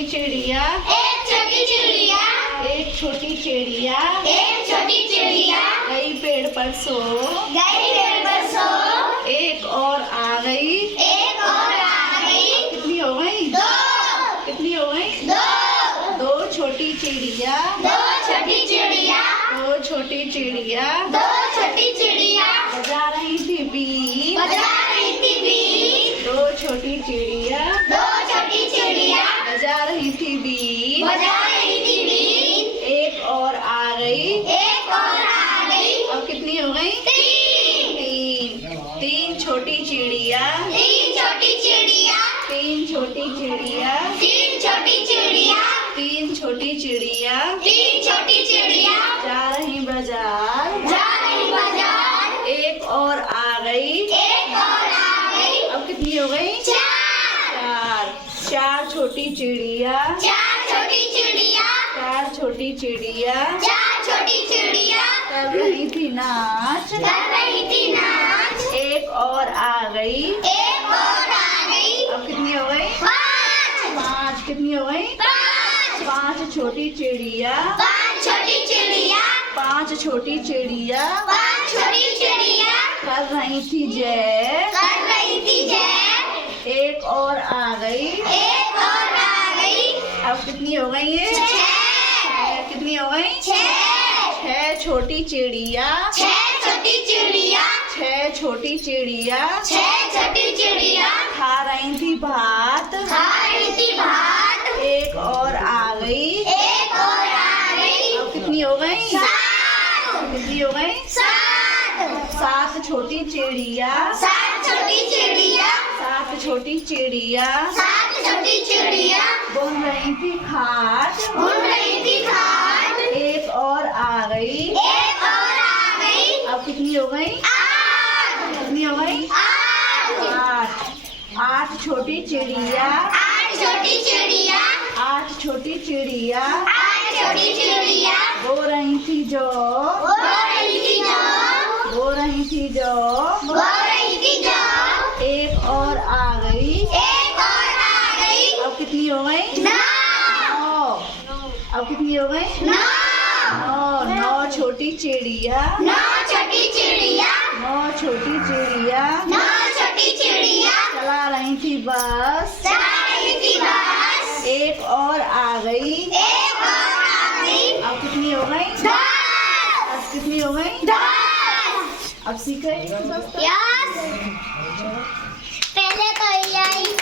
छोटी चिड़िया, एक छोटी चिड़िया, एक छोटी चिड़िया एक छोटी चिड़िया, गई पेड़ पर सो, गई पेड़ पर सो, एक और आ गई, एक और आ गई, कितनी हो गई? दो, कितनी हो गई? दो, दो छोटी चिड़िया, दो छोटी चिड़िया, दो छोटी चिड़िया दो छोटी चिड़िया, बजा रही थी बीन, बजा रही थी बीन, दो छोटी चिड़िया दो छोटी चिड़िया, बजा रही थी बीन, बजा रही थी बीन, एक और आ गई, एक और आ गई, अब कितनी हो गई? तीन, तीन। तीन छोटी चिड़िया, तीन छोटी चिड़िया, तीन छोटी चिड़िया, तीन छोटी चिड़िया, तीन छोटी चिड़िया तीन छोटी चिड़िया, जा रही बाजार, जा रही बाजार, एक और आ गई, एक और आ गई, अब कितनी हो गई? चार, चार। चार छोटी चिड़िया, चार छोटी चिड़िया, चार छोटी चिड़िया चार छोटी चिड़िया, कर रही थी नाच, कर रही थी नाच, एक और आ गई, एक और आ गई, अब कितनी हो गई? पाँच, पांच। कितनी हो गई? पाँच, पांच छोटी चिड़िया, पाँच छोटी चिड़िया, पांच छोटी चिड़िया पाँच छोटी चिड़िया, कर रही थी जय, कर रही थी जय, एक और आ गई, एक और आ गई, अब कितनी हो गई ये? छह, कितनी हो गई? छह, छह छोटी चिड़िया, छह छोटी चिड़िया, छह छोटी चिड़िया छह छोटी चिड़िया, खा रही थी भात, खा रही थी भात, एक और आ गई, एक और आ गई, अब कितनी हो गई? सात, कितनी हो गई? सात, सात छोटी चिड़िया, सात छोटी चिड़िया, सात छोटी चिड़िया सात छोटी चिड़िया, बुन रही थी खाट, उड़ रही थी खाट, एक और आ गई, एक और आ गई, अब कितनी हो गई? आठ, कितनी हो गई? आठ, आठ। आठ छोटी चिड़िया, आठ छोटी चिड़िया, आठ छोटी चिड़िया आठ छोटी चिड़िया, बो रही थी जो, वो रही थी जो, बो रही थी जो वो रही थी जो, एक और आ गई, एक और आ गई, अब कितनी हो गई? नौ, नौ। अब कितनी हो गई? नौ, नौ। नौ छोटी चिड़िया, नौ छोटी चिड़िया, नौ छोटी चिड़िया नौ छोटी चिड़िया, चला रही थी बस, चला रही थी बस, एक और आ गई, एक और आ गई, अब कितनी हो गई? दस, अब कितनी हो गई? दस, अब सीखे? यस, पहले तो यही